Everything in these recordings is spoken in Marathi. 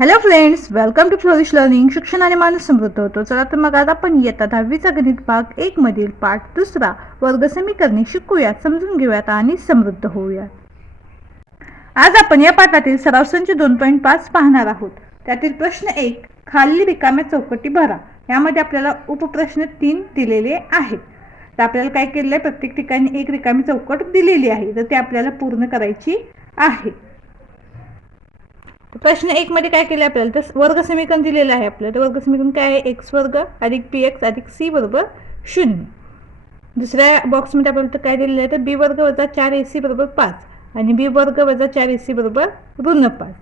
Hello friends, welcome to flourish learning. शिक्षणाने माणूस समृद्ध होतो. चला तर मग आज आपण इयत्ता 10वीचा गणित भाग 1 मधील पाठ 2 वर्ग समीकरणे शिकूयात, समजून घेऊयात आणि समृद्ध होऊयात. आज आपण या पाठातील सराव संच 2.5 पाहणार आहोत. त्यातील प्रश्न 1, खालील रिकाम्या चौकटी भरा. यामध्ये आपल्याला उपप्रश्न 3 दिलेले आहेत. तर आपल्याला काय केलेलं आहे, प्रत्येक ठिकाणी एक रिकामी चौकट दिलेली आहे, तर ते आपल्याला पूर्ण करायची आहे. प्रश्न 1 मध्ये काय केले आपल्याला, तर वर्ग समीकरण दिलेलं आहे आपल्याला. तर वर्ग समीकरण काय आहे, x वर्ग अधिक px अधिक c बरोबर 0. दुसऱ्या बॉक्समध्ये आपल्याला काय दिलेलं आहे, तर b वर्ग वजा 4ac बरोबर 5 आणि b वर्ग वजा 4ac बरोबर ऋण 5.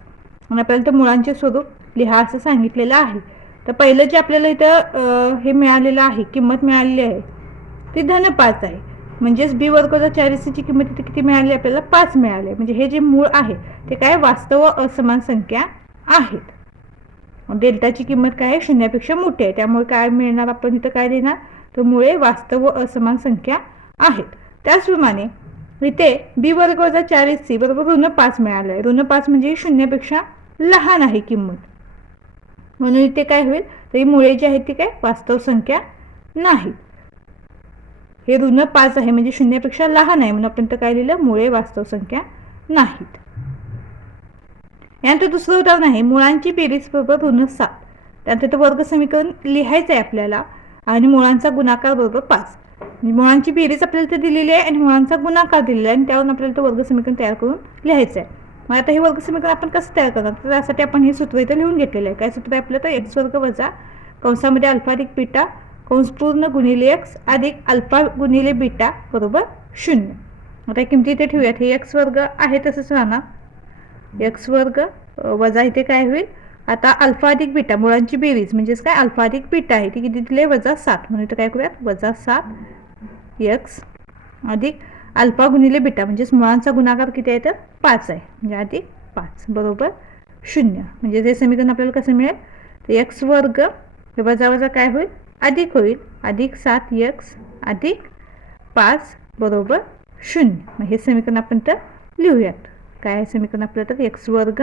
आणि आपल्याला तर मुळांचे स्वरूप लिहा असं सांगितलेलं आहे. तर पहिलं जे आपल्याला इथं हे मिळालेलं आहे, किंमत मिळालेली आहे ती धन 5 आहे. म्हणजेच बी वर्ग वजा 4ac किंमत इथे किती मिळाली आपल्याला, 5 मिळाली. म्हणजे हे जे मूळ आहे ते काय वास्तव असमान संख्या आहेत. डेल्टाची किंमत काय आहे, शून्यापेक्षा मोठी आहे. त्यामुळे काय मिळणार, आपण इथं काय देणार, तर मुळे वास्तव असमान संख्या आहेत. त्याचप्रमाणे इथे बी वर्ग वजा 4ac बरोबर ऋण 5 मिळालं आहे. ऋण 5 म्हणजे शून्यापेक्षा लहान आहे किंमत, म्हणून इथे काय होईल, तर ही मुळे जी आहेत ती काय वास्तव संख्या नाही. हे ऋण 5 आहे म्हणजे शून्यापेक्षा लहान आहे, म्हणून आपण तर काय लिहिलं, मुळे वास्तव संख्या नाहीत. यानंतर दुसरं उदाहरण आहे, मुळांची बेरीज बरोबर ऋण 7. त्यानंतर वर्ग समीकरण लिहायचं आहे आपल्याला आणि मुळांचा गुणाकार बरोबर 5. मुळांची बेरीज आपल्याला तर दिलेली आहे आणि मुळांचा गुणाकार दिलेला आहे आणि त्यावरून आपल्याला ते वर्ग समीकरण तयार करून लिहायचं आहे. मग आता हे वर्ग समीकरण आपण कसं तयार करणार, तर त्यासाठी आपण हे सूत्र इथं लिहून घेतलेलं आहे. काय सूत्र आहे आपलं, तर x वर्ग वजा कंसामध्ये अल्फा अधिक बीटा कंस पूर्ण गुणिले x अधिक अल्फा गुणिले बीटा बरोबर 0. आता किमती इथे ठेवूयात. हे x वर्ग आहे तसंच राहणार, x वर्ग वजा इथे काय होईल, आता अल्फा अधिक बीटा मुळांची बेरीज म्हणजेच काय अल्फा अधिक बीटा आहे ती किती दिले, वजा 7. म्हणून इथं काय करूयात, वजा 7 x अधिक अल्फा गुणिले बीटा म्हणजेच मुळांचा गुणाकार किती आहे, तर 5 आहे, म्हणजे अधिक 5 बरोबर 0. म्हणजे हे समीकरण आपल्याला कसं मिळेल, तर x वर्ग वजा वजा काय होईल, अधिक होईल, अधिक 7x अधिक 5 बरोबर 0. मग हे समीकरण आपण तर लिहूयात. काय आहे समीकरण आपलं, तर x वर्ग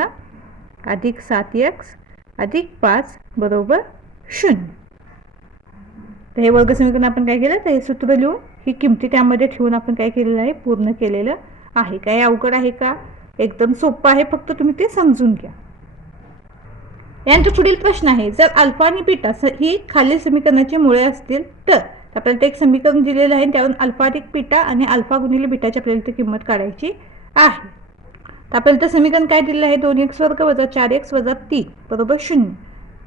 अधिक 7x अधिक 5 बरोबर 0. तर हे वर्ग समीकरण आपण काय केलं, तर हे सूत्र लिहून ही किमती त्यामध्ये ठेवून आपण काय केलेलं आहे, पूर्ण केलेलं आहे. काय अवघड आहे का, एकदम सोपं आहे, फक्त तुम्ही ते समजून घ्या. यानंतर पुढील प्रश्न आहे, जर अल्फा आणि बीटा ही खालील समीकरणाची मुळे असतील तर आपल्याला ते एक समीकरण दिलेलं आहे, त्यावरून अल्फा अधिक बीटा आणि अल्फा गुणिले बीटाची आपल्याला ती किंमत काढायची आहे. तर आपल्याला ते समीकरण काय दिलेलं आहे, 2x वर्ग वजा 4x वजा 3 बरोबर 0.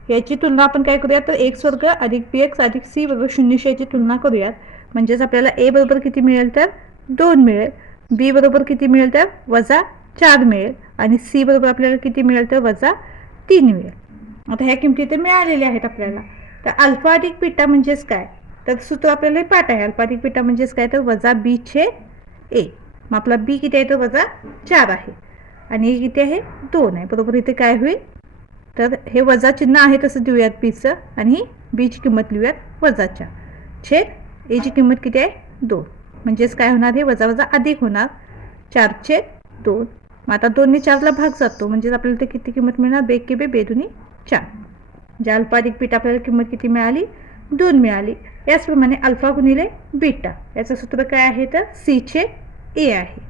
याची तुलना आपण काय करूयात, तर x वर्ग अधिक px अधिक c बरोबर 0 याची तुलना करूयात. म्हणजेच आपल्याला a बरोबर किती मिळेल, तर 2 मिळेल, b बरोबर किती मिळेल, तर वजा 4 मिळेल आणि c बरोबर आपल्याला किती मिळेल, तर वजा 3 मिळेल. आता ह्या किमती इथे मिळालेल्या आहेत आपल्याला. तर अल्फा अधिक बीटा म्हणजेच काय, तर सूत्र आपल्याला पाठ आहे. अल्फा अधिक बीटा म्हणजेच काय, तर वजा b छेद a. मग आपला b किती आहे, तर वजा 4 आहे आणि a किती आहे, 2 आहे बरोबर. इथे काय होईल, तर हे वजा चिन्ह आहे तसं देऊयात बीचं आणि b ची किंमत लिहूयात वजा 4 छेद a ची किंमत किती आहे, 2. म्हणजेच काय होणार, हे वजा वजा अधिक होणार, 4 छेद 2. मग आता 2 ने 4ला भाग जातो, म्हणजेच आपल्याला ते किती किंमत मिळणार, बे के बे बे दुनी 4. म्हणजे अल्फा अधिक बीटा आपल्याला किंमत किती मिळाली, 2 मिळाली. याचप्रमाणे अल्फा गुणिले बीटा याचं सूत्र काय आहे, तर c छेद a आहे.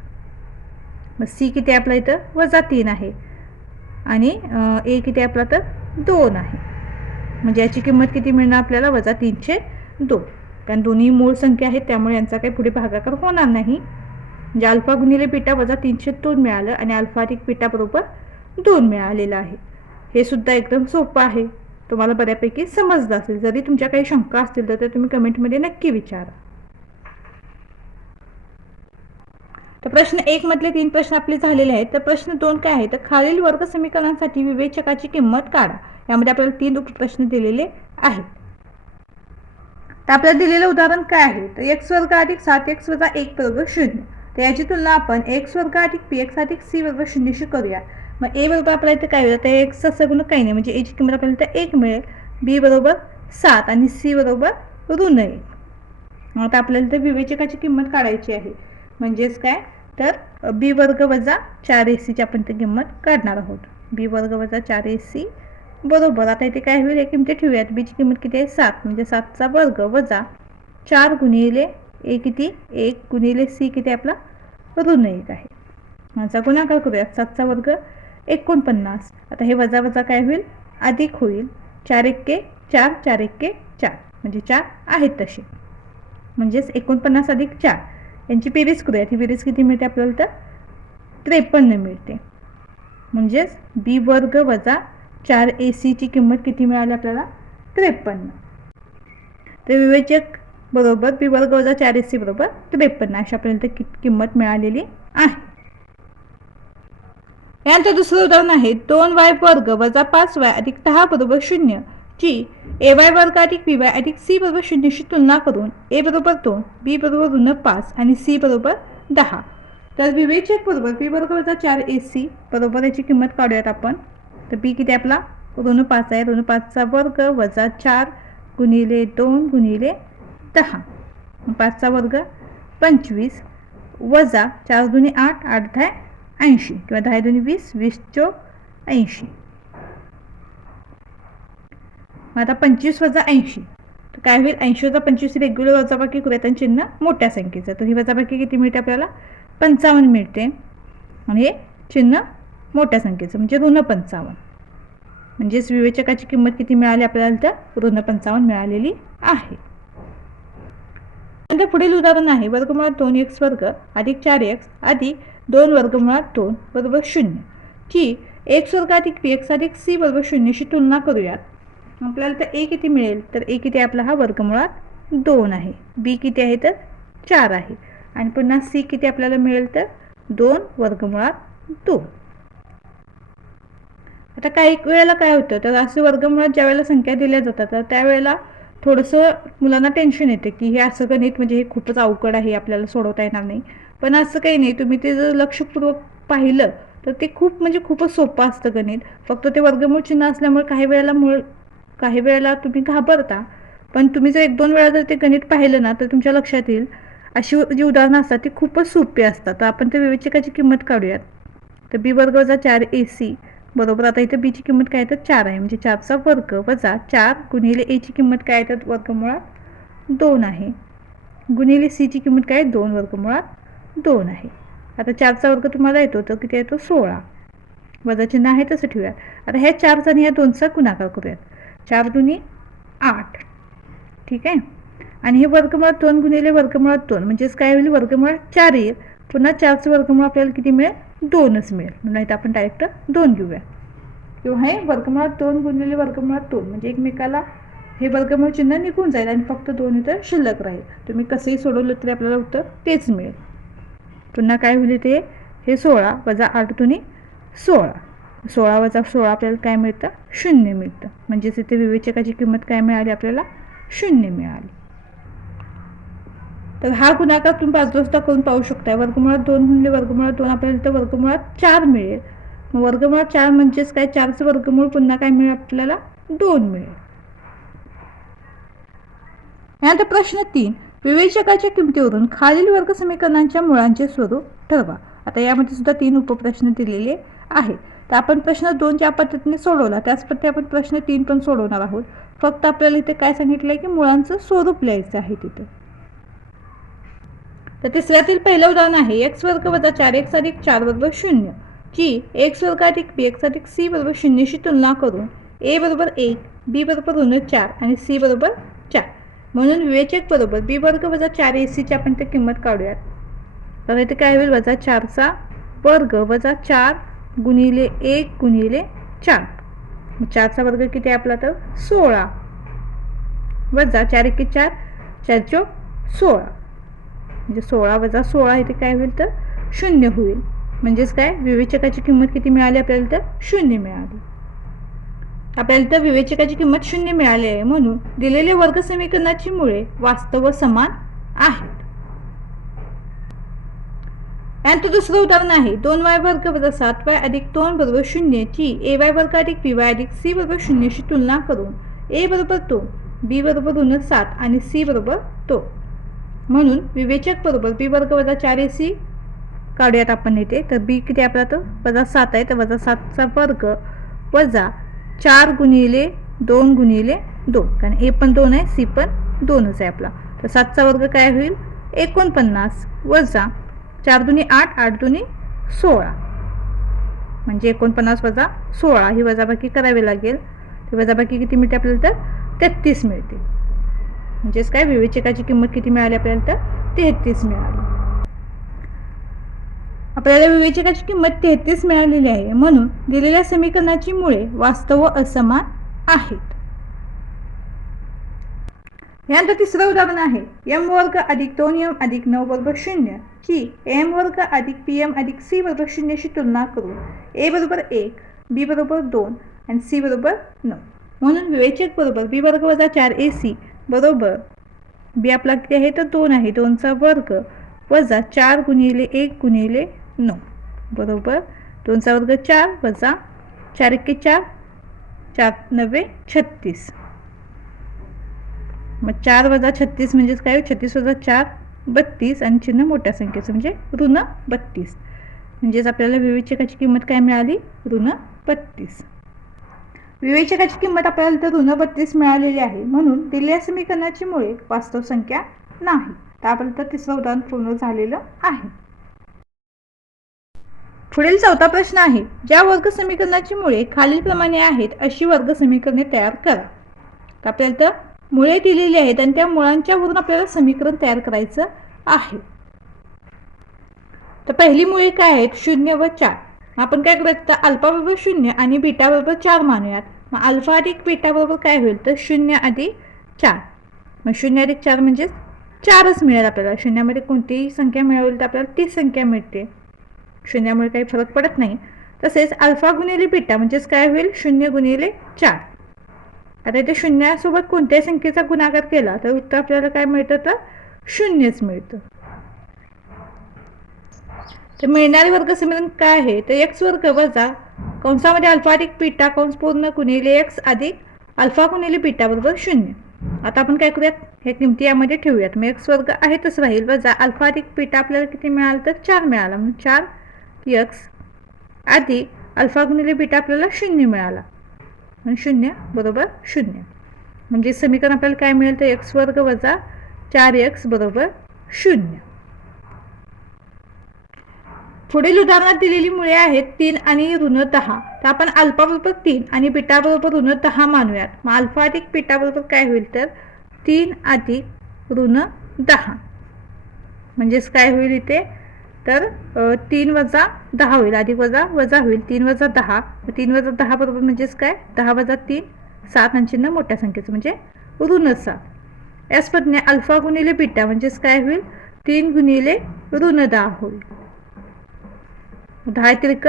मग c किती आपला इथं, वजा 3 आहे आणि a किती आपला, तर 2 आहे. म्हणजे याची किंमत किती मिळणार आपल्याला, वजा 3 छेद 2. कारण दोन्ही मूळ संख्या आहेत त्यामुळे यांचा काही पुढे भागाकार होणार नाही. म्हणजे अल्फा गुणिले बीटा वजा 3 छेद 2 मिळालं आणि अल्फा अधिक बीटा बरोबर 2 मिळालेलं आहे. हे सुद्धा एकदम सोपं आहे, तुम्हाला बऱ्यापैकी समजलं असेल. जरी तुमच्या काही शंका असतील तर तुम्ही कमेंटमध्ये नक्की विचारा. तर प्रश्न 1 मधले 3 प्रश्न आपले झालेले आहेत. तर प्रश्न 2 काय आहे, तर खालील वर्ग समीकरणांसाठी विवेचकाची किंमत काढा. यामध्ये आपल्याला 3 उपप्रश्न दिलेले आहेत. तर आपल्याला दिलेलं उदाहरण काय आहे, तर x वर्ग अधिक 7x वजा 1 बरोबर 0. तर याची तुलना आपण x वर्ग अधिक px अधिक c बरोबर 0 शी करूया. मग a बरोबर आपल्याला इथे काय होईल, तर x चा सगुण काही नाही, म्हणजे a ची किंमत आपल्याला इथे 1 मिळेल, b बरोबर 7 आणि c बरोबर ऋण 1. आता आपल्याला इथे विवेचकाची किंमत काढायची आहे. म्हणजेच काय, तर b वर्ग वजा 4ac ची आपण ती किंमत काढणार आहोत. b वर्ग वजा 4ac बरोबर. आता इथे काय होईल, या किमती ठेवूयात. बीची किंमत किती आहे 7, म्हणजे 7चा वर्ग वजा 4 गुणिले ए किती 1 गुणिले सी किती आपला ऋण 1 आहे. याचा गुणाकार करूयात. 7चा वर्ग 49. आता हे वजा वजा काय होईल, अधिक होईल. 4 एक्के 4, 4 एक्के 4, म्हणजे 4 आहेत तसे, म्हणजेच 49 अधिक 4 यांची बेरीज करूयात. ही बेरीज किती मिळते आपल्याला, तर 53 मिळते. म्हणजेच बी वर्ग वजा 4ac ची किंमत किती मिळाली आपल्याला, 53. तर विवेचक बरोबर बी वर्ग वजा 4ac बरोबर 53 अशापर्यंत किंमत मिळालेली आहे. यानंतर दुसरं उदाहरण आहे 2y वर्ग वजा 5y अधिक 10 बरोबर 0 ची ay वर्ग अधिक by अधिक c बरोबर 0 शी तुलना करून a बरोबर 2, b बरोबर ऋण 5 आणि c बरोबर 10. तर विवेचक बरोबर b वर्ग वजा 4ac बरोबर याची किंमत काढूयात आपण. तर b किती आपला ऋण 5 आहे. ऋण 5चा वर्ग वजा 4 गुणिले 2 गुणिले 10, 5चा वर्ग 25 वजा 4 दुनी 8, 8 10 80 किंवा 10 दुनी 20, 20 चोक 80. आता 25 वजा 80 तर काय होईल, 80 वजा 25 रेग्युलर वजाबाकी करूयात आणि चिन्ह मोठ्या संख्येचं. तर ही वजाबाकी किती मिळते आपल्याला, 55 मिळते आणि हे चिन्ह मोठ्या संख्येचं म्हणजे ऋण 55. म्हणजेच विवेचकाची किंमत किती मिळाली आपल्याला, तर ऋण 55 मिळालेली आहे. नंतर पुढील उदाहरण आहे वर्गमुळात 2x वर्ग अधिक 4x अधिक 2 वर्गमुळात 2 बरोबर 0 ची x वर्ग अधिक bx अधिक c बरोबर 0 शी तुलना करूयात. आपल्याला तर a किती मिळेल, तर a किती आपला हा वर्गमुळात 2 आहे. b किती आहे, तर 4 आहे. आणि पुन्हा c किती आपल्याला मिळेल, तर 2 वर्गमुळात 2. आता काही वेळेला काय होतं, तर असे वर्गमुळात ज्या वेळेला संख्या दिल्या जातात तर त्यावेळेला थोडंसं मुलांना टेन्शन येते की हे असं गणित म्हणजे हे खूपच अवघड आहे, आपल्याला सोडवता येणार नाही. पण असं काही नाही, तुम्ही ते जर लक्षपूर्वक पाहिलं तर ते खूप म्हणजे खूपच सोपं असतं गणित. फक्त ते वर्गमूळ चिन्ह असल्यामुळे काही वेळेला तुम्ही घाबरता. पण तुम्ही जर 1-2 वेळा जर ते गणित पाहिलं ना तर तुमच्या लक्षात येईल. अशी जी उदाहरणं असतात ती खूपच सोपी असतात. तर आपण त्या विवेचकाची किंमत काढूयात. तर बी वर्ग वजा 4ac बरोबर, आता इथं बीची किंमत काय आहे, तर 4 आहे. म्हणजे 4चा वर्ग वजा 4 गुणिले एची किंमत काय आहे, तर वर्गमुळात 2 आहे. गुणिले सीची किंमत काय आहे, 2 वर्गमुळात 2 आहे. आता 4चा वर्ग तुम्हाला येतो तर किती येतो, 16. वजा चिन्ह आहे तसं ठेवूयात. आता ह्या 4चा आणि ह्या 2चा गुणाकार करूयात. 4 दुनी 8, ठीक आहे. आणि हे वर्गमुळात 2 गुणिले वर्गमुळात 2 म्हणजेच काय होईल, वर्गमुळात 4 येईल. पुन्हा 4चं वर्गमूळ आपल्याला किती मिळेल, 2च मिळेल. नाही तर आपण डायरेक्ट 2 घेऊया. किंवा हे वर्गमुळात 2 गुणिले वर्गमुळात 2 म्हणजे एकमेकाला हे वर्गमूळ चिन्ह निघून जाईल आणि फक्त 2 इथं शिल्लक राहील. तुम्ही कसंही सोडवलं तरी आपल्याला उत्तर तेच मिळेल. पुन्हा काय होईल, ते हे 16 वजा 8 दुनी 16, 16 वजा 16 आपल्याला काय मिळतं, 0 मिळतं. म्हणजेच इथे विवेचकाची किंमत काय मिळाली आपल्याला, 0 मिळाली. तर हा गुणाकार तुम्ही बाजूला करून पाहू शकता. वर्गमुळात 2 गुणिले वर्गमुळात 2 आपल्याला इथं वर्गमुळात 4 मिळेल. वर्गमुळात 4 म्हणजेच काय, 4चं वर्गमूळ पुन्हा काय मिळेल आपल्याला, 2 मिळेल. यानंतर प्रश्न 3 विवेचकाच्या किमतीवरून खालील वर्ग समीकरणांच्या मुळांचे स्वरूप ठरवा. आता यामध्ये सुद्धा 3 उपप्रश्न दिलेले आहेत. तर आपण प्रश्न 2 ज्या पद्धतीने सोडवला त्याच पद्धतीने आपण प्रश्न 3 पण सोडवणार आहोत. फक्त आपल्याला इथे काय सांगितलंय की मुळांचं स्वरूप लिहायचं आहे तिथे. तर तिसऱ्यातील पहिलं उदाहरण आहे x वर्ग वजा 4x अधिक 4 बरोबर 0 ची x वर्ग अधिक bx अधिक c बरोबर 0 शी तुलना करून a बरोबर 1, b बरोबर ऋण 4 आणि c बरोबर 4. म्हणून विवेचक बरोबर b वर्ग वजा 4ac ची आपण ते किंमत काढूयात. तर इथे काय होईल, वजा 4चा वर्ग वजा 4 गुणिले 1 गुणिले 4. 4चा वर्ग किती आहे आपला, तर 16 वजा 4 एके 4, 4 चोक 16 म्हणजे 16 वजा 16 इथे काय होईल, तर 0 होईल. म्हणजेच काय, विवेचकाची किंमत किती मिळाली आपल्याला, तर 0 मिळाली. आपल्याला तर विवेचकाची किंमत 0 मिळाली आहे. म्हणून दिलेले वर्ग समीकरणाची मुळे वास्तव समान आहेत. यानंतर दुसरं उदाहरण आहे 2y वर्ग वजा 7y अधिक 2 बरोबर 0 ची ay वर्ग अधिक by अधिक c बरोबर 0 शी तुलना करून a बरोबर 2, b बरोबर ऋण 7 आणि c बरोबर 2. म्हणून विवेचक बरोबर b वर्ग वजा 4ac काढूयात आपण इथे. तर b किती आपला, तर वजा 7 आहे. तर वजा 7चा वर्ग वजा 4 गुणिले 2 गुणिले 2, कारण ए पण 2 आहे, सी पण 2च आहे आपला. तर 7चा वर्ग काय होईल 49 वजा 4 दुनी 8, 8 दुनी 16, म्हणजे 49 वजा 16 ही वजाबाकी करावी लागेल. ती वजाबाकी किती मिळते आपल्याला तर 33 मिळते. म्हणजेच काय विवेचकाची किंमत किती मिळाली आपल्याला तर 33 मिळाली. आपल्याला विवेचकाची किंमत 33 मिळालेली आहे, म्हणून दिलेल्या समीकरणाची मुळे वास्तव व असमान आहेत. यानंतर तिसरं उदाहरण आहे m वर्ग अधिक 2m अधिक 9 वर्ग 0 ही m वर्ग अधिक pm अधिक c वर्ग 0 शी तुलना करून a बरोबर 1, b बरोबर 2 आणि c बरोबर 9. म्हणून विवेचक बरोबर b वर्ग वजा 4ac बरोबर b आपला किती आहे तर 2 आहे, 2चा वर्ग वजा 4 गुणिले 1 गुणिले 9 बरोबर 2चा वर्ग 4 वजा 4 1 4, 4 9 36. मग 4 वजा 36 म्हणजेच काय 36 वजा 4 32 आणि चिन्ह मोठ्या संख्येचं म्हणजे ऋण 32. म्हणजेच आपल्याला विवेचकाची किंमत काय मिळाली ऋण 32. विवेचकाची किंमत आपल्याला तर ऋण 32 मिळालेली आहे, म्हणून दिलेल्या समीकरणाची मुळे वास्तव संख्या नाही. तर आपल्याला तर तिसरं उदाहरण पूर्ण झालेलं आहे. पुढील चौथा प्रश्न आहे ज्या वर्ग समीकरणाची मुळे खालीलप्रमाणे आहेत अशी वर्ग समीकरणे तयार करा. तर आपल्याला तर मुळे दिलेली आहेत आणि त्या मुळांच्या वरून आपल्याला समीकरण तयार करायचं आहे. तर पहिली मुळे काय आहेत 0 व 4. आपण काय करायचं तर अल्फा बरोबर 0 आणि बीटा बरोबर 4 मानूयात. मग अल्फा अधिक बीटा बरोबर काय होईल तर 0 अधिक 4. मग 0 अधिक 4 म्हणजे 4च मिळेल आपल्याला. शून्यामध्ये कोणतीही संख्या मिळवली तर आपल्याला तीच संख्या मिळते, शून्यामुळे काही फरक पडत नाही. तसेच अल्फा गुणिले बीटा म्हणजेच काय होईल 0 गुणिले 4. आता इथे शून्यासोबत कोणत्याही संख्येचा गुणाकार केला तर उत्तर आपल्याला काय मिळतं तर 0च मिळतं. तर मिळणारे वर्ग समीकरण काय आहे तर x वर्ग वजा कंसामध्ये अल्फा अधिक बीटा कंस पूर्ण गुणिले x अधिक अल्फा गुणिले बीटा बरोबर 0. आता आपण काय करूयात हे किमती यामध्ये ठेवूयात. मग x वर्ग आहे तसं राहील वजा अल्फा अधिक बीटा आपल्याला किती मिळालं तर 4 मिळाला, म्हणून 4x अधिक अल्फा गुणिले बीटा आपल्याला 0 मिळाला, म्हणून 0 बरोबर 0. म्हणजे समीकरण आपल्याला काय मिळेल तर x वर्ग वजा 4x बरोबर 0. पुढील उदाहरणात दिलेली मुळे आहेत 3 आणि ऋण 10. तर आपण अल्फा बरोबर 3 आणि बीटा बरोबर ऋण 10 मानूयात. मग अल्फा अधिक बीटा बरोबर काय होईल तर 3 अधिक ऋण 10. म्हणजेच काय होईल इथे तर 3 वजा 10 होईल, अधिक वजा वजा होईल, 3 वजा 10. 3 वजा 10 बरोबर म्हणजेच काय 10 वजा 3 7 आणि चिन्ह मोठ्या संख्येचं म्हणजे ऋण 7. याच पद्धतीने अल्फा गुणिले बीटा म्हणजेच काय होईल 3 गुणिले ऋण 10 होईल. 10 त्रिक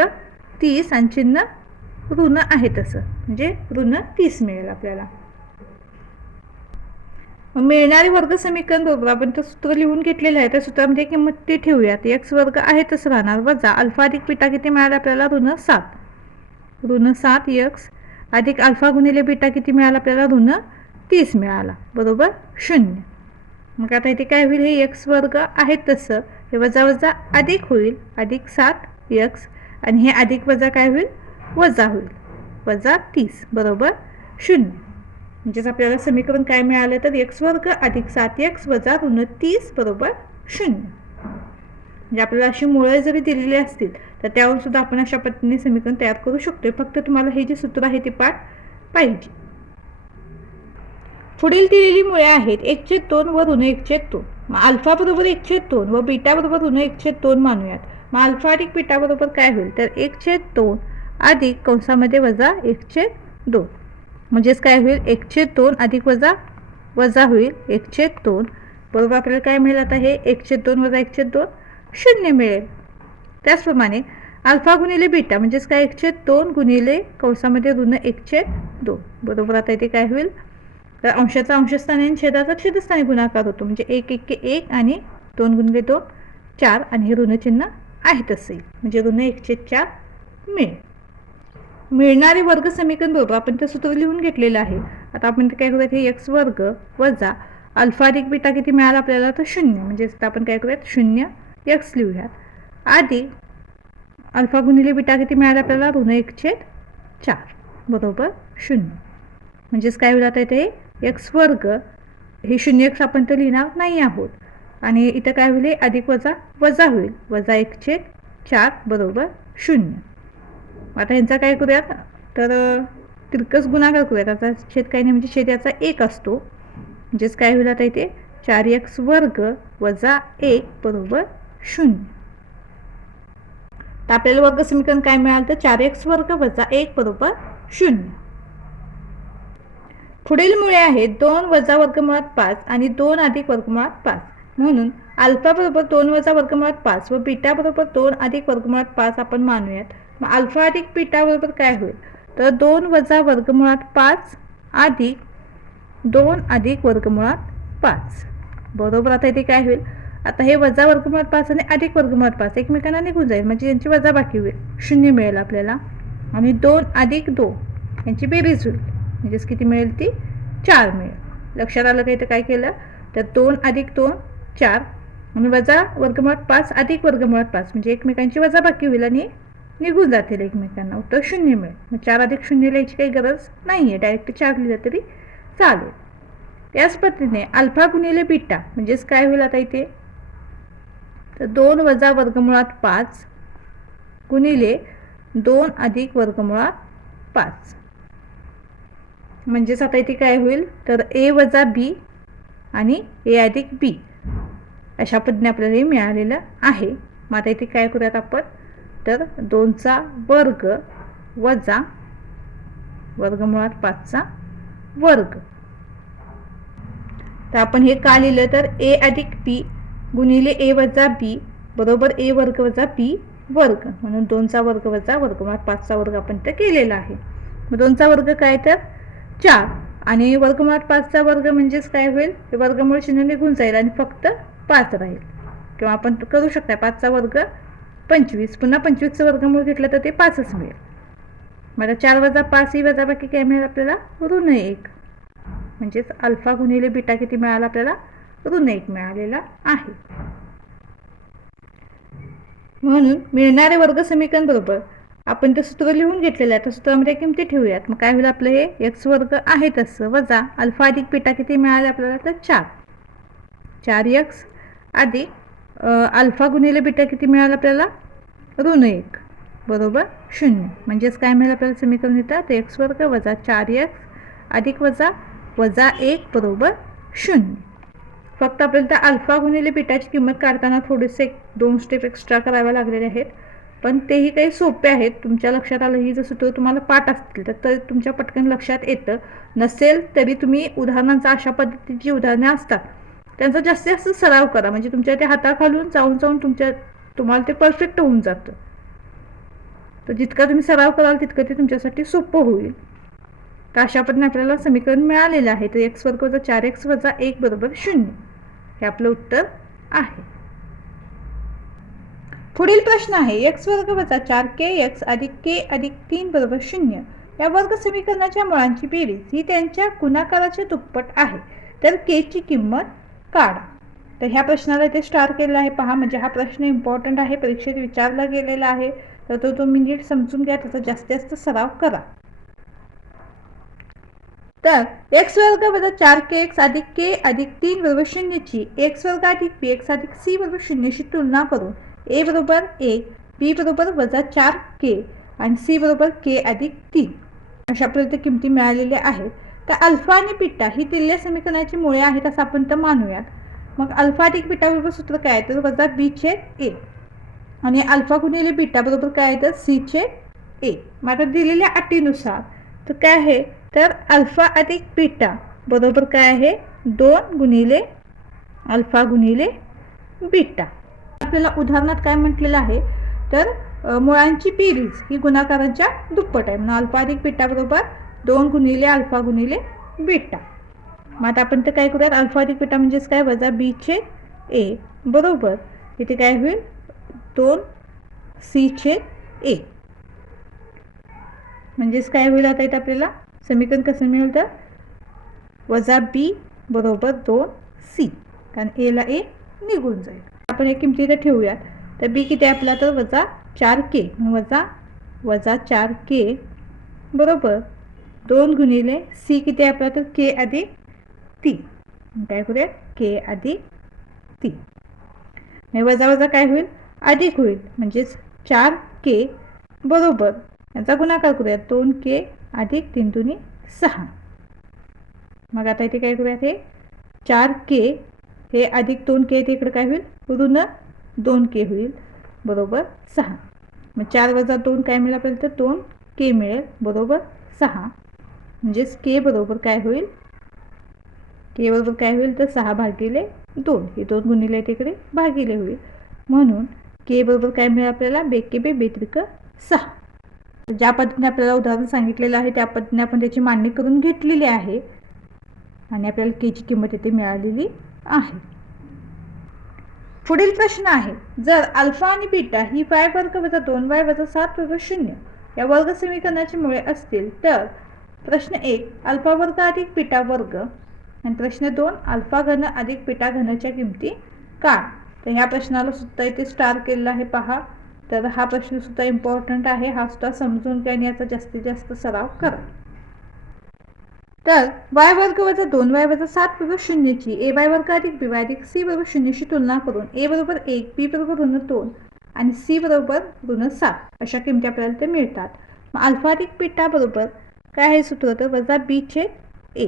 30 आणि चिन्ह ऋण आहे तसं म्हणजे ऋण 30 मिळेल आपल्याला. मिळणारे वर्ग समीकरण बरोबर आपण तर सूत्र लिहून घेतलेलं आहे. त्या सूत्रामध्ये किंमत ती ठेवूयात. x वर्ग आहे तसं राहणार वजा अल्फा अधिक बीटा किती मिळाला आपल्याला ऋण 7. ऋण 7 x अधिक अल्फा गुणिले बीटा किती मिळाला आपल्याला ऋण 30 मिळाला बरोबर 0. मग आता इथे काय होईल हे x वर्ग आहे तसं हे वजा वजा अधिक होईल, अधिक 7x आणि हे अधिक वजा काय होईल वजा होईल, वजा 30 बरोबर 0. म्हणजेच आपल्याला समीकरण काय मिळालं तर x वर्ग अधिक 7x वजा ऋण 30 बरोबर 0. म्हणजे आपल्याला अशी मुळे जरी दिलेली असतील तर त्यावर सुद्धा आपण अशा पद्धतीने समीकरण तयार करू शकतो. फक्त तुम्हाला हे जे सूत्र आहे ते पाठ पाहिजे. पुढील दिलेली मुळे आहेत 1/2 व ऋण 1/2. मग अल्फा बरोबर 1/2 व बीटा बरोबर ऋण 1/2 मानूयात. मग अल्फा अधिक बीटा बरोबर काय होईल तर 1/2 अधिक कंसामध्ये वजा 1/2. म्हणजेच काय होईल 1/2 अधिक वजा वजा होईल 1/2 बरोबर आपल्याला काय मिळेल आता हे 1/2 वजा 1/2 0 मिळेल. त्याचप्रमाणे अल्फा गुणिले बीटा म्हणजेच काय 1/2 गुणिले कंसामध्ये ऋण 1/2 बरोबर आता इथे काय होईल तर अंशाचा अंशस्थानी आणि छेदाचा छेदस्थानी गुणाकार होतो. म्हणजे 1 1 1 आणि 2 गुणिले 2 4 आणि हे ऋण चिन्ह आहे तसे म्हणजे ऋण 1/4 मिळेल. मिळणारे वर्ग समीकरण बरोबर आपण ते सूत्र लिहून घेतलेलं आहे. आता आपण काय करूयात हे x वर्ग वजा अल्फा अधिक बीटा किती मिळाला आपल्याला तर 0. म्हणजे आपण काय करूयात 0x लिहूयात अधिक अल्फा गुणिले बीटा किती मिळाला आपल्याला ऋण 1/4 बरोबर 0. म्हणजेच काय होईल आता इथे एक्स वर्ग हे 0x आपण तर लिहिणार नाही आहोत आणि इथं काय होईल अधिक वजा वजा होईल, वजा 1/4 बरोबर 0. आता ह्यांचा काय करूयात तर तिरकस गुणाकार करूयात. आता छेद काही नाही म्हणजे छेद याचा 1 असतो, म्हणजेच काय होईल आता इथे 4x वर्ग वजा 1 बरोबर 0. तर आपल्याला वर्ग समीकरण काय मिळालं तर 4x वर्ग वजा 1 बरोबर 0. पुढील मुळे आहेत 2 वजा वर्गमुळात 5 आणि 2 अधिक वर्गमुळात 5. म्हणून अल्फा बरोबर 2 वजा वर्गमुळात 5 व बीटा बरोबर 2 अधिक वर्गमुळात 5 आपण मानूयात. मग अल्फा अधिक बीटा बरोबर काय होईल तर 2 वजा वर्गमुळात 5 अधिक 2 अधिक वर्गमुळात 5 बरोबर. आता इथे काय होईल, आता हे वजा वर्गमुळात 5 आणि अधिक वर्गमुळात 5 एकमेकांना निघून जाईल, म्हणजे यांची वजा बाकी होईल, 0 मिळेल आपल्याला. आणि 2 अधिक 2 यांची बेरीज होईल, म्हणजेच किती मिळेल ती 4 मिळेल. लक्षात आलं का इथं काय केलं तर 2 अधिक 2 4 आणि वजा वर्गमुळात 5 अधिक वर्गमुळात 5 म्हणजे एकमेकांची वजा बाकी होईल आणि निघून जातील एकमेकांना, उत्तर 0 मिळेल. मग 4 अधिक 0 लिहायची काही गरज नाही आहे, डायरेक्ट 4 लिहिलं तरी चालेल. त्याच पद्धतीने अल्फा गुणिले बीटा म्हणजेच काय होईल आता इथे तर 2 वजा वर्गमुळात 5 गुणिले 2 अधिक वर्गमुळात 5 म्हणजेच आता इथे काय होईल तर a वजा b आणि a अधिक b अशा पद्धतीने आपल्याला हे मिळालेलं आहे. मग आता इथे काय करूयात आपण तर 2चा वर्ग वजा वर्गमुळात 5चा वर्ग. तर आपण हे का लिहिलं तर a अधिक b गुणिले a वजा b बरोबर a वर्ग वजा b वर्ग, म्हणून 2चा वर्ग वजा वर्गमुळात 5चा वर्ग आपण इथं केलेला आहे. मग 2चा वर्ग काय तर 4 आणि वर्गमुळात 5चा वर्ग म्हणजेच काय होईल हे वर्गमूळ चिन्ह निघून जाईल आणि फक्त 5 राहील. किंवा आपण करू शकता 5चा वर्ग 25, पुन्हा 25चं वर्गमूळ घेतलं तर ते 5च मिळेल. मला 4 वजा 5 ही वजा बाकी काय मिळेल आपल्याला ऋण 1, म्हणजेच अल्फा गुणिले बीटा किती मिळाला आपल्याला ऋण 1 मिळालेला आहे. म्हणून मिळणारे वर्ग समीकरण बरोबर आपण ते सूत्र लिहून घेतलेलं आहे, त्या सूत्रामध्ये किमती ठेवूयात. मग काय होईल आपलं हे एक्स वर्ग आहे तसं वजा अल्फा अधिक बीटा किती मिळाले आपल्याला तर 4x अधिक अल्फा गुणिले बीटा किती मिळालं आपल्याला ऋण 1 बरोबर 0. म्हणजेच काय मिळेल आपल्याला समीकरण इथं तर एक्स वर्ग वजा 4x अधिक वजा 1 बरोबर 0. फक्त आपल्याला त्या अल्फा गुणिले बीटाची किंमत काढताना थोडेसे 2 स्टेप एक्स्ट्रा कराव्या लागलेले आहेत, पण तेही काही सोपे आहेत. तुमच्या लक्षात आलं ही जर सूत्र तुम्हाला पाठ असतील तर तुमच्या पटकन लक्षात येतं, नसेल तरी तुम्ही उदाहरणांचा अशा पद्धतीची उदाहरणे असतात त्यांचा जास्तीत जास्त सराव करा, म्हणजे तुमच्या त्या हाताखालून जाऊन तुम्हाला ते परफेक्ट होऊन जातं. तर जितका तुम्ही सराव कराल तितकं ते तुमच्यासाठी सोपं होईल. तर अशा पद्धतीने आपल्याला समीकरण मिळालेलं आहे. तर एक्स वर्ग वजा 4x वजा 1 बरोबर 0 हे आपलं उत्तर आहे. पुढील प्रश्न आहे एक्स वर्ग वजा 4kx अधिक k अधिक 3 बरोबर 0 या वर्ग समीकरणाच्या मुळांची बेरीज ही त्यांच्या गुणाकाराच्या दुप्पट आहे, तर k ची किंमत काढा. तर ह्या प्रश्नाला इथे स्टार केलेला आहे पहा, म्हणजे हा प्रश्न इम्पॉर्टंट आहे, परीक्षेत विचारला गेलेला आहे. तर तो तुम्ही नीट समजून घ्या, त्याचा जास्तीत जास्त सराव करा. तर एक्स वर्ग वजा 4kx अधिक k अधिक 3 बरोबर 0 ची एक्स वर्ग अधिक bx अधिक c बरोबर 0 शी तुलना करून a बरोबर 1 b बरोबर वजा 4k आणि c बरोबर k अधिक 3 अशा प्रकारे किमती मिळालेल्या आहेत. तर अल्फा आणि बीटा ही दिलेल्या समीकरणाची मुळे आहेत असं आपण तर मानूयात. मग अल्फा अधिक बीटा बरोबर सूत्र काय तर वजा b छेद a आणि अल्फा गुणिले बीटा बरोबर काय तर c छेद a. मग आता दिलेल्या अटीनुसार तर काय आहे तर अल्फा अधिक बीटा बरोबर काय आहे 2 गुणिले अल्फा गुणिले बीटा. आपल्याला उदाहरणात काय म्हटलेलं आहे तर मुळांची बेरीज ही गुणाकाराच्या दुप्पट आहे, म्हणून अल्फा अधिक बीटा बरोबर 2 गुणिले अल्फा गुणिले बीटा. मग आता आपण तर काय करूयात अल्फा अधिक बीटा म्हणजेच काय वजा b छेद a बरोबर इथे काय होईल 2c छेद a. म्हणजेच काय होईल आता इथे आपल्याला समीकरण कसं मिळेल तर वजा b बरोबर 2c, कारण a ला a निघून जाईल. आपण एक किमती इथे ठेवूयात. तर b किती आहे आपला तर वजा 4k, वजा 4k बरोबर 2 गुणिले सी किती आहे आपला तर के अधिक 3. काय करूयात के अधिक 3. वजा वजा काय होईल अधिक होईल म्हणजेच 4k बरोबर याचा गुणाकार करूयात 2k अधिक 3 दुनी 6. मग आता इथे काय करूयात हे 4k हे अधिक 2k ते इकडे काय होईल ऋण 2k होईल बरोबर 6. मग 4 वजा 2 काय मिळेल आपल्याला तर 2k मिळेल बरोबर 6. म्हणजेच k बरोबर काय होईल के बरोबर काय होईल तर 6 भागिले 2 हे 2 गुणिले तिकडे भागिले होईल म्हणून के बरोबर काय मिळेल आपल्याला बेके बे बेत्रिक 6. ज्या पद्धतीने आपल्याला उदाहरण सांगितलेलं आहे त्या पद्धतीने आपण त्याची मांडणी करून घेतलेली आहे आणि आपल्याला केची किंमत इथे मिळालेली आहे. पुढील प्रश्न आहे जर अल्फा आणि बीटा ही y वर्ग वजा 2y वजा 7 वजा 0 या वर्ग समीकरणाची मुळे असतील तर प्रश्न 1 अल्फा वर्ग अधिक बीटा वर्ग आणि प्रश्न 2 अल्फा घन अधिक बीटा घनच्या किमती काय. तर ह्या प्रश्नाला सुद्धा इथे स्टार केलेला आहे पहा. तर हा प्रश्न सुद्धा इम्पॉर्टंट आहे. हा सुद्धा समजून घ्या आणि याचा जास्तीत जास्त सराव करा. तर y वर्ग वजा 2y वजा 7 वजा 0 ची ay वर्ग अधिक by अधिक c बरोबर 0 शी तुलना करून a बरोबर 1 b बरोबर ऋण 2 आणि c बरोबर ऋण 7 अशा किमती आपल्याला ते मिळतात. मग अल्फा अधिक बीटा बरोबर काय आहे सूत्र तर वजा b छेद a.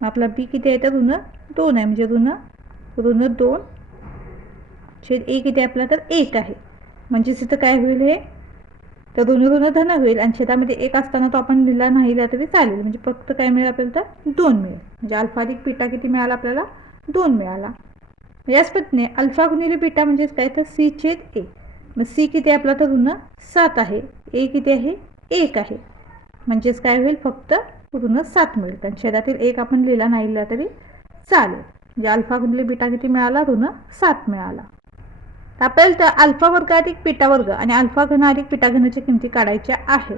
मग आपला b किती आहे तर ऋण 2 आहे म्हणजे ऋण 2 छेद a किती आपला तर 1 आहे. म्हणजेच इथं काय होईल हे तर ऋण धन होईल आणि छेदामध्ये 1 असताना तो आपण लिहिला नाही तरी चालेल. म्हणजे फक्त काय मिळेल आपल्याला तर 2 मिळेल. म्हणजे अल्फा अधिक बीटा किती मिळाला आपल्याला 2 मिळाला. याच पद्धतीने अल्फा गुणिले बीटा म्हणजेच काय तर c छेद a. मग c किती आपला तर ऋण 7 आहे a किती आहे 1 आहे. म्हणजेच काय होईल फक्त ऋण 7 मिळेल कारण छेदातील 1 आपण लिहिला नाही लिहिला तरी चालेल. म्हणजे अल्फा गुणिले बीटा किती मिळाला ऋण 7 मिळाला. आपल्याला तर अल्फा वर्ग अधिक बीटा वर्ग आणि अल्फा घन अधिक बीटा घनच्या किमती काढायच्या आहेत.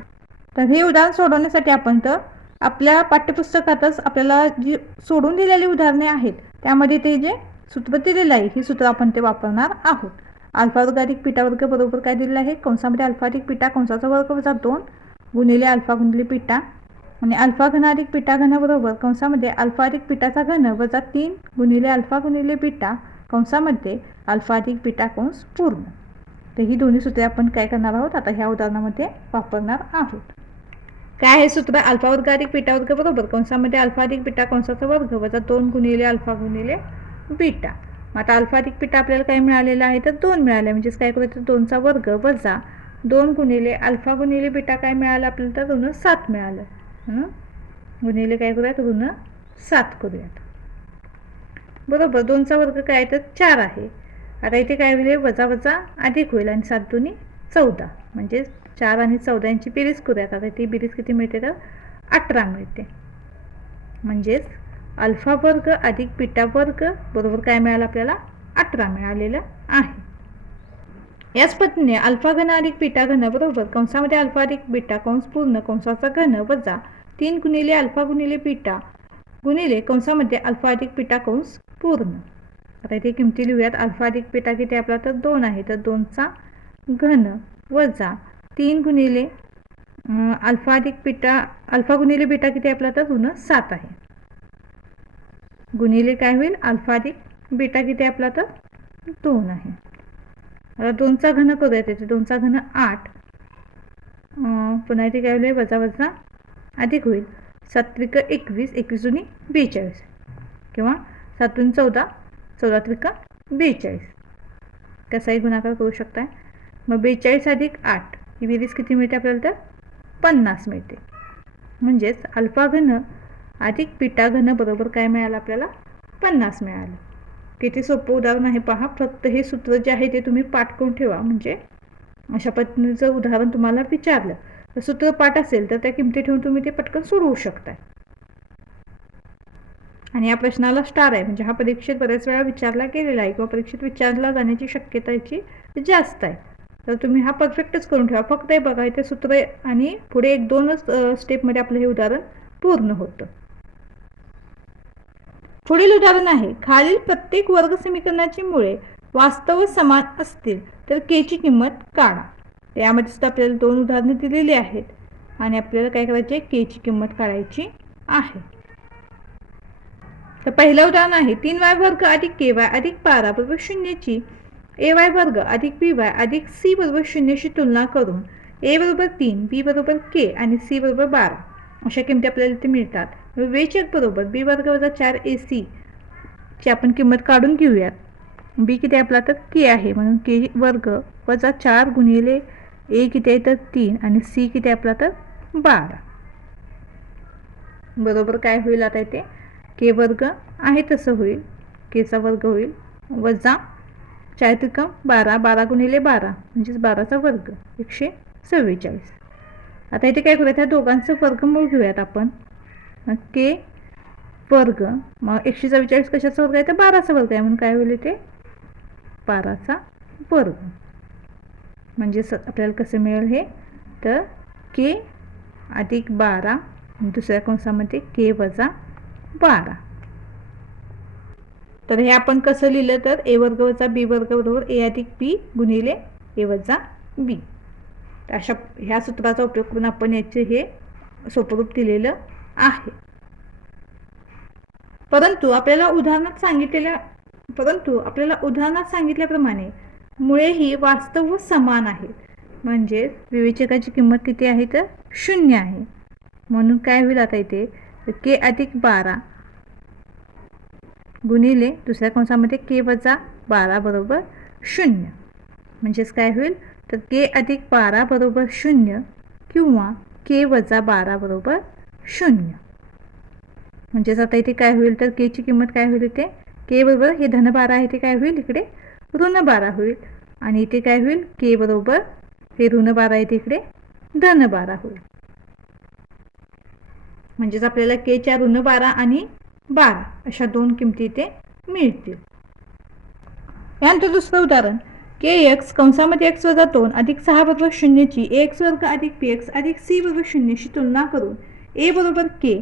तर हे उदाहरण सोडवण्यासाठी आपण तर आपल्या पाठ्यपुस्तकातच आपल्याला जी सोडून दिलेली उदाहरणे आहेत त्यामध्ये ते जे सूत्र दिलेलं आहे ही सूत्र आपण ते वापरणार आहोत. अल्फा वर्ग अधिक बीटा वर्ग बरोबर काय दिलेलं आहे कंसामध्ये अल्फा अधिक बीटा कंसाचा वर्ग वजा 2 गुणिले अल्फा गुणिले बीटा आणि अल्फा घन अधिक बीटा घन बरोबर कंसामध्ये अल्फा अधिक बीटाचा घन वजा 3 गुणिले अल्फा गुणिले बीटा कंसामध्ये अल्फा अधिक बीटा कंस पूर्ण. तर ही दोन्ही सूत्रे आपण काय करणार आहोत आता ह्या उदाहरणामध्ये वापरणार आहोत. काय आहे सूत्र अल्फा वर्ग अधिक बीटा वर्ग बरोबर कंसामध्ये अल्फा अधिक बीटा कंसाचा वर्ग वजा 2 गुणिले अल्फा गुणिले बीटा. मग आता अल्फा अधिक बीटा आपल्याला काय मिळालेलं आहे तर 2 मिळाले म्हणजेच काय करायचं 2चा वर्ग वजा 2 गुणिले अल्फा गुणिले बीटा काय मिळालं आपल्याला तर ऋण 7 मिळालं. गुणिले काय करूयात ऋण 7 करूयात बरोबर. 2चा वर्ग काय तर 4 आहे. आता इथे काय होईल वजा वजा अधिक होईल आणि 7 दुनी 14 म्हणजे 4 आणि 14 यांची बेरीज करूयात. आता ती बेरीज किती मिळते तर 18 मिळते. म्हणजेच अल्फा वर्ग अधिक बीटा वर्ग बरोबर काय मिळालं आपल्याला 18 मिळालेलं आहे. याच पद्धतीने अल्फा घन अधिक बीटा घन बरोबर कंसामध्ये अल्फा अधिक बीटा कंस पूर्ण कंसाचा घन वजा 3 गुणिले अल्फा गुणिले बीटा गुणिले कंसामध्ये अल्फा अधिक बीटा कंस पूर्ण. आता इथे किमती लिहूयात. अल्फा अधिक बीटा किती आपला तर 2 आहे तर 2चा घन वजा 3 गुणिले अल्फा अधिक बीटा अल्फा गुणिले बीटा किती आपला तर ऋण 7 आहे गुणिले काय होईल अल्फा अधिक बीटा किती आपला तर 2 आहे. आता 2चा घन करूया त्याचे 2चा घन 8 पुन्हा इथे काय होईल वजा वजा अधिक होईल 7 त्रिक 21 21 दुनी 42 किंवा 7 दुनी 14 14 त्रिक 42 कसाही गुणाकार करू शकताय. मग 42 अधिक 8 ही बेरीज किती मिळते आपल्याला तर 50 मिळते. म्हणजेच अल्फा घन अधिक बीटा घन बरोबर काय मिळालं आपल्याला 50 मिळालं. किती सोपं उदाहरण आहे पहा. फक्त हे सूत्र जे आहे ते तुम्ही पाठ करून ठेवा. म्हणजे अशा पद्धतीचं उदाहरण तुम्हाला विचारलं तर सूत्र पाठ असेल तर त्या किमती ठेवून तुम्ही ते पटकन सोडवू शकताय. आणि या प्रश्नाला स्टार आहे म्हणजे हा परीक्षेत बऱ्याच वेळा विचारला गेलेला आहे किंवा परीक्षेत विचारला जाण्याची शक्यता याची जास्त आहे. तर तुम्ही हा परफेक्टच करून ठेवा. फक्त हे बघा इथे सूत्र आणि पुढे 1-2 स्टेपमध्ये आपलं हे उदाहरण पूर्ण होतं. पुढील उदाहरण आहे खालील प्रत्येक वर्ग समीकरणाची मुळे वास्तव समान असतील तर के ची किंमत काढा. यामध्ये सुद्धा आपल्याला 2 उदाहरणे दिलेली आहेत. आणि आपल्याला काय करायचे केची किंमत काढायची आहे. तर पहिलं उदाहरण आहे 3y वर्ग अधिक ky अधिक 12 बरोबर 0ची ay वर्ग अधिक by अधिक c बरोबर 0शी तुलना करून a बरोबर 3 b बरोबर k आणि c बरोबर 12 अशा किमती आपल्याला इथे मिळतात. विवेचक बरोबर b वर्ग वजा 4ac ची आपण किंमत काढून घेऊयात. b किती आपला तर k आहे म्हणून k वर्ग वजा 4 गुणिले a किती आहे तर 3 आणि c किती आपला तर 12 बरोबर काय होईल आता इथे के वर्ग आहे तसं होईल, केचा वर्ग होईल वजा 4 त्रिकम 12 12 गुणिले 12 म्हणजेच 12चा वर्ग 144. आता इथे काय करूयात ह्या दोघांचं वर्गमूळ घेऊयात आपण. के वर्ग मग 144 कशाचा वर्ग आहे तर 12चा वर्ग आहे म्हणून काय होईल इथे 12चा वर्ग. म्हणजेच आपल्याला कसं मिळेल हे तर के अधिक 12 दुसऱ्या कंसामध्ये के वजा 12. तर हे आपण कसं लिहिलं तर ए वर्ग वजा बी वर्ग बरोबर ए अधिक बी गुणिले ए वजा बी. अशा ह्या सूत्राचा उपयोग करून आपण याचे हे सोपं रूप दिलेलं आहे. परंतु आपल्याला उदाहरणात सांगितल्याप्रमाणे मुळे ही वास्तव व समान आहेत. म्हणजे विवेचकाची किंमत किती आहे तर 0 आहे. म्हणून काय होईल आता इथे के अधिक 12 गुणिले दुसऱ्या कंसामध्ये के वजा 12 बरोबर 0. म्हणजेच काय होईल तर के अधिक 12 बरोबर 0 किंवा के वजा 12 बरोबर 0. म्हणजेच आता इथे काय होईल तर केची किंमत काय होईल इथे के बरोबर हे धन 12 आहे ते काय होईल इकडे ऋण 12 होईल आणि इथे काय होईल के बरोबर हे ऋण 12 आहे ते इकडे धन 12 होईल. म्हणजेच आपल्याला केच्या ऋण 12 आणि 12 अशा दोन किमती इथे मिळतील. यानंतर दुसरं उदाहरण के एक्स कंसामध्ये x वजा 2 अधिक 6 बरोबर 0ची ax वर्ग अधिक bx अधिक c बरोबर 0शी तुलना करून a बरोबर k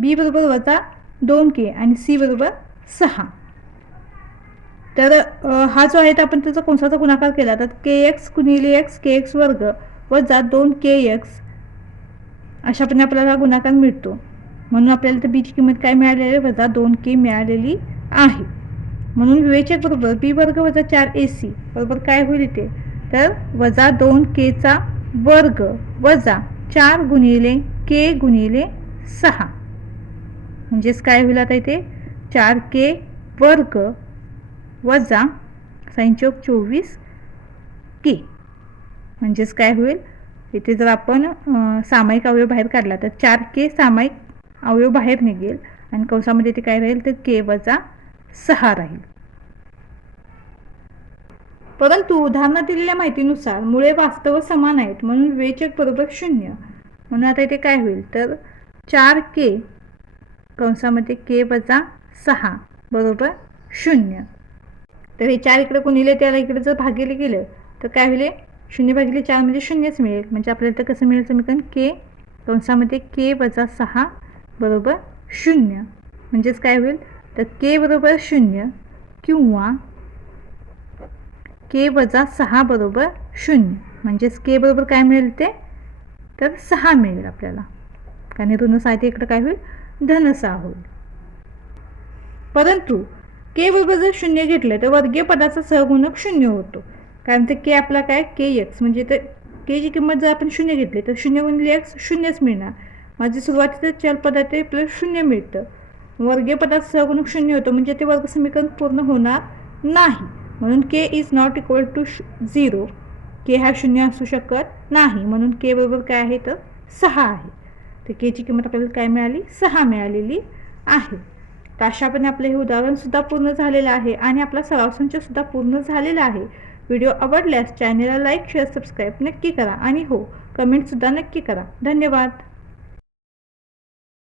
b बरोबर वजा 2k आणि c बरोबर 6. तर हा जो आहे आपण त्याचा कंसाचा गुणाकार केला तर kx गुणिले x kx वर्ग वजा 2kx अशा प्रकारे आपल्याला गुणाकार मिळतो. म्हणून आपल्याला तर बीची किंमत काय मिळालेली आहे वजा 2k मिळालेली आहे. म्हणून विवेचक बरोबर बी वर्ग वजा 4ac बरोबर काय होईल इथे तर वजा 2kचा वर्ग वजा 4 गुणिले k गुणिले 6. म्हणजेच काय होईल आता इथे 4k वर्ग वजा 24k. म्हणजेच काय होईल इथे जर आपण सामायिक अवयव बाहेर काढला तर 4k सामायिक अवयव बाहेर निघेल आणि कंसामध्ये ते काय राहील तर k वजा 6 राहील. परंतु उदाहरणात दिलेल्या माहितीनुसार मुळे वास्तव समान आहेत म्हणून विवेचक बरोबर 0. म्हणून आता इथे काय होईल तर 4k कंसामध्ये k वजा 6 बरोबर 0. तर हे 4 इकडे गुणिले त्याला इकडे जर भागिले गेलं तर काय होईल 0 भागिले 4 म्हणजे 0च मिळेल. म्हणजे आपल्याला तर कसं मिळेल समीकरण k कंसामध्ये k वजा 6 बरोबर 0. म्हणजेच काय होईल तर k बरोबर 0 किंवा k वजा 6 बरोबर 0. म्हणजेच k बरोबर काय मिळेल ते तर 6 मिळेल आपल्याला कारण ऋण 6 इकडे काय होईल धन 6 होईल. परंतु k बरोबर जर 0 घेतलं तर वर्गीय पदाचा सहगुणक 0 होतो. कारण ते k आपला काय kx म्हणजे तर k ची किंमत जर आपण 0 घेतली तर 0 गुणिले x 0च मिळणार. माझे सुरुवातीचं चल पदात प्लस 0 मिळतं. वर्गीय पदाचा सहगुणक 0 होतो म्हणजे ते वर्ग समीकरण पूर्ण होणार नाही. म्हणून k is not equal to 0. k हा 0 असू शकत नाही. म्हणून k बरोबर काय आहे तर 6 आहे. तर k ची किंमत आपल्याला काय मिळाली 6 मिळालेली आहे. तर अशाप्रकारे आपले हे उदाहरण सुद्धा पूर्ण झालेलं आहे आणि आपला सराव संच सुद्धा पूर्ण झालेला आहे. व्हिडिओ आवडल्यास चॅनलला लाईक शेअर सबस्क्राईब नक्की करा आणि हो कमेंटसुद्धा नक्की करा. धन्यवाद.